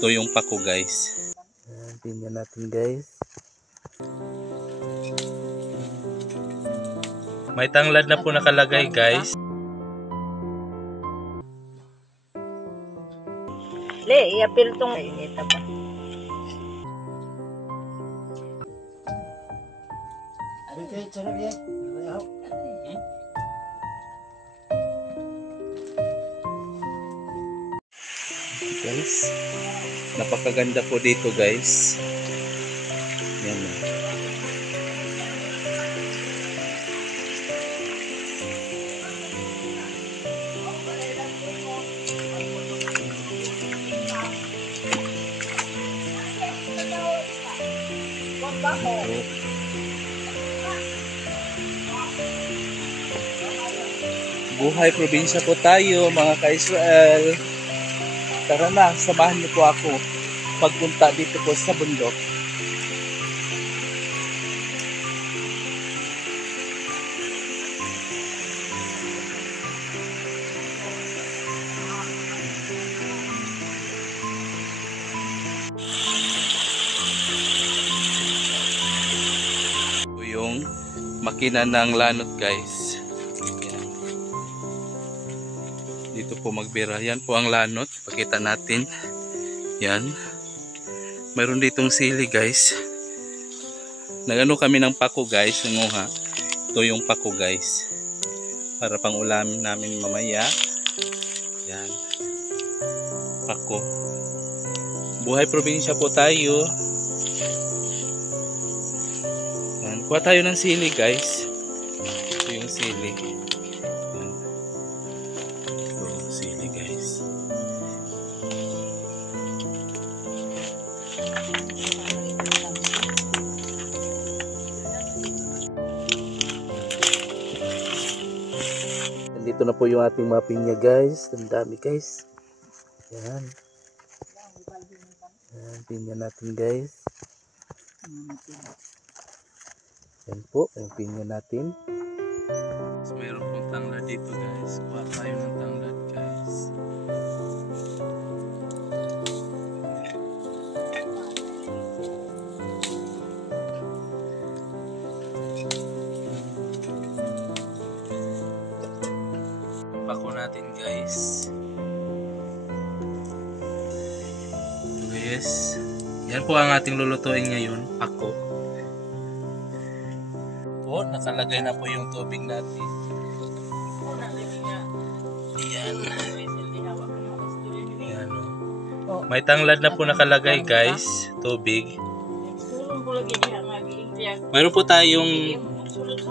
Ito yung pako guys. Tingnan natin guys. May tanglad na po nakalagay guys. Le, iapil tong inita pa. Guys, napakaganda po dito guys. Yan na. Buhay probinsya po tayo mga ka-Israel. Tara na, samahan niyo po ako pagpunta dito po sa bundok. Ito yung makina ng lanot guys. Yan. Dito po magbira. Yan po ang lanot. Pakita natin. Yan. Mayroon ditong sili guys. Nagano kami ng pako guys. Nanguha. Ito yung pako guys. Para pang ulam namin mamaya. Yan. Pako. Buhay probinsya po tayo. Yan. Kuha tayo ng sili guys. Ito yung sili. Yan. Ito yung sili guys. Nandito na po yung ating mga pinya guys. Ang dami guys. Yan. Yan, pinya natin guys. Yan po, yung pinya natin. So, mayroon pong tanglad dito guys. Kuha tayo ng tanglad guys. Pako natin guys. Yes. Yan po ang ating lulutuin ngayon. Pako. Po, nakalagay na po yung tubig natin. Yan. Yan. Oh. May tanglad na po nakalagay guys. Tubig. Mayroon po tayong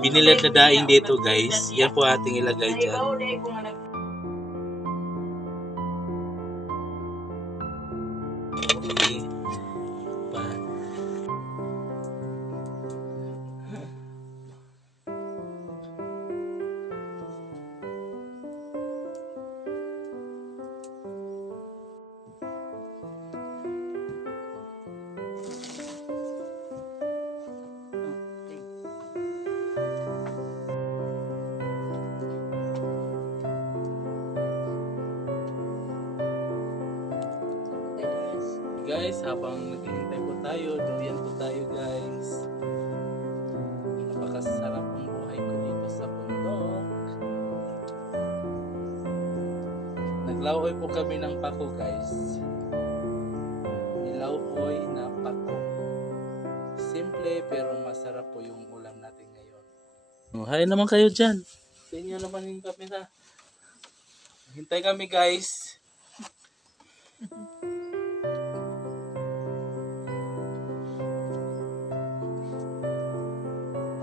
binilad na daing dito guys. Yan po ating ilagay dyan. Okay. Pa. Guys, habang naghihintay po tayo, durian po tayo guys. Napakasarap ang buhay ko dito sa bundok. Naglaoy po kami ng pako guys. Nilaoy na pako. Simple pero masarap po yung ulam natin ngayon. Hi naman kayo dyan. Sa inyo naman yung kamera. Hintay kami guys.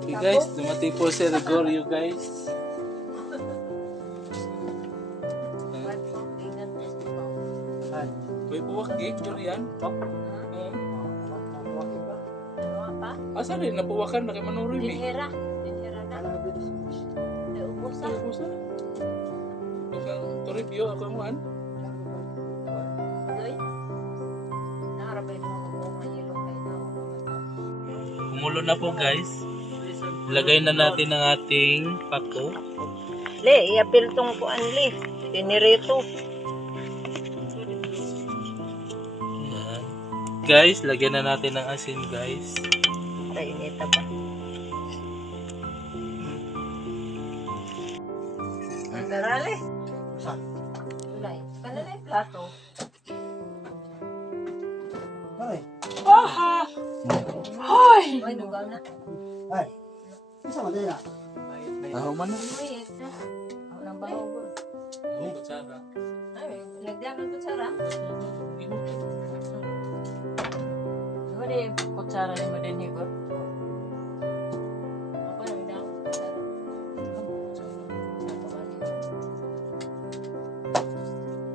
Okay guys, dumating po si Gregorio guys. May buwak gate, Jorian. Asa rin, nabuwakan na kay Manuroy mi. Dinhera. Dinhera na. Ubusa. Ubusa. Ikaw, to review ako mo an. Kumulo na po guys. Ilagay na natin ang ating pako. Le, iapil tong kuan le. Tinirito. Yan. Guys, lagyan na natin ng asin guys. Kainita pa. Ang garali. Saan? Ulay. Kanila yung plato. Ay, Ay, lugaw na. ay. Isa mo din na. Taho man na. Umayit na. Ako nang bahugol. Ay, lagyan ng kutsara. Diba di kutsara ni mo din higor? Ako nang daw.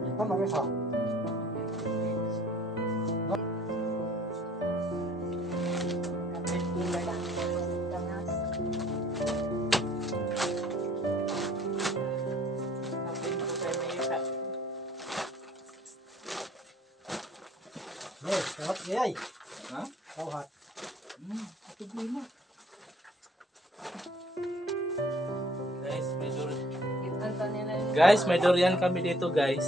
Ikaw mag-isa. Kapit gulay lang. Langas. Kapit ko kay Mayuka. Hey, kawat gayay. Ha? Kawat. Problema. Guys, may Ikanta nila yung Guys, may durian kami dito guys.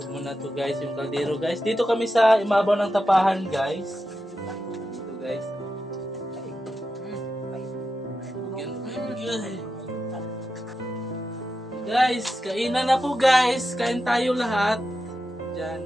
Ito muna to guys, yung kaldero guys. Dito kami sa imabaw ng tapahan guys. Dito guys. Guys, kainan na po guys. Kain tayo lahat. Diyan.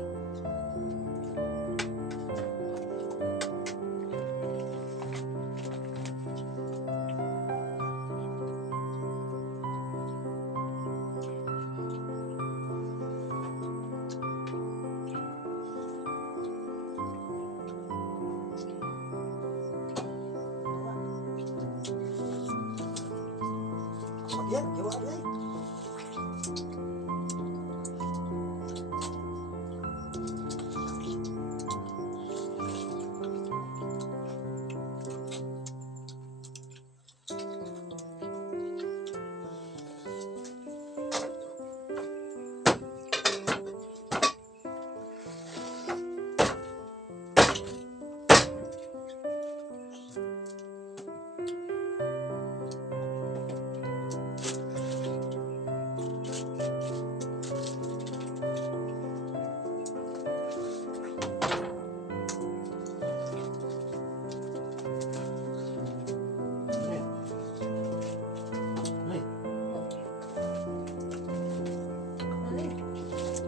Yan, gawa gayay.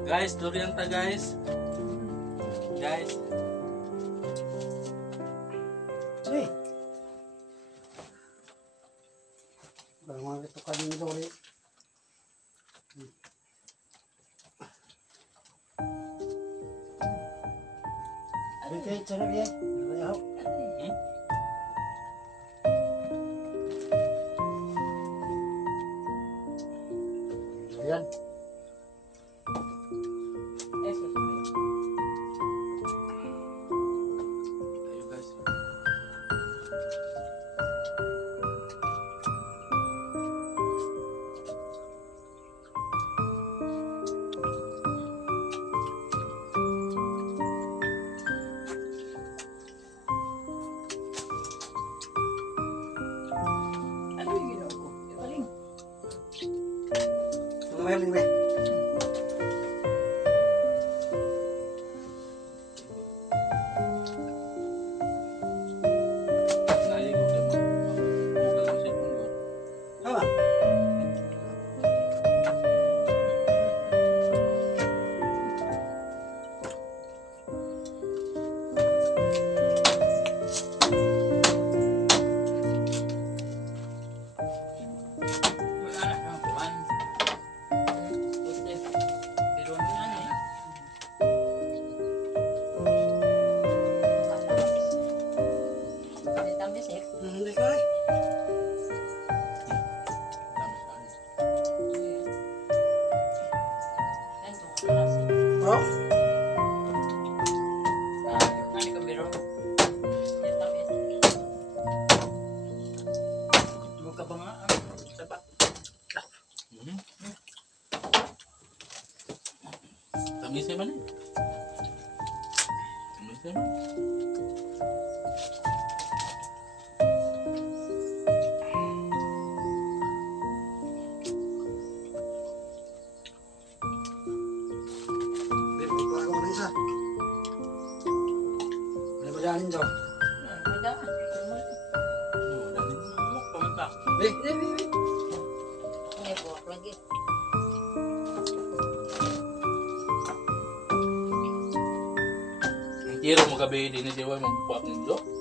Guys, durian ta guys. Guys. Hey. Baru mga ito kanina daw ulit. Ada kayak cara dia. Ayaw. Yan. Ayo guys. Ano yung ginawa ko? Ipaling. Lumayan din, be. Naya ko kay mo. Bugal mo siya kung doon. Tama. Wala na kang kuwan. Pero ano yan eh? Hindi tamis eh. Hindi ka eh. Yan, kung ano nasi. Oh. Ano ka biro? Hindi tamis. Buka ba nga? Sabat. Mhm. Tamis man eh. Tamis man. nindo. Ada. Ini buat lagi. Ang tiro mo gabi din ni Dewa magbuhat nindo.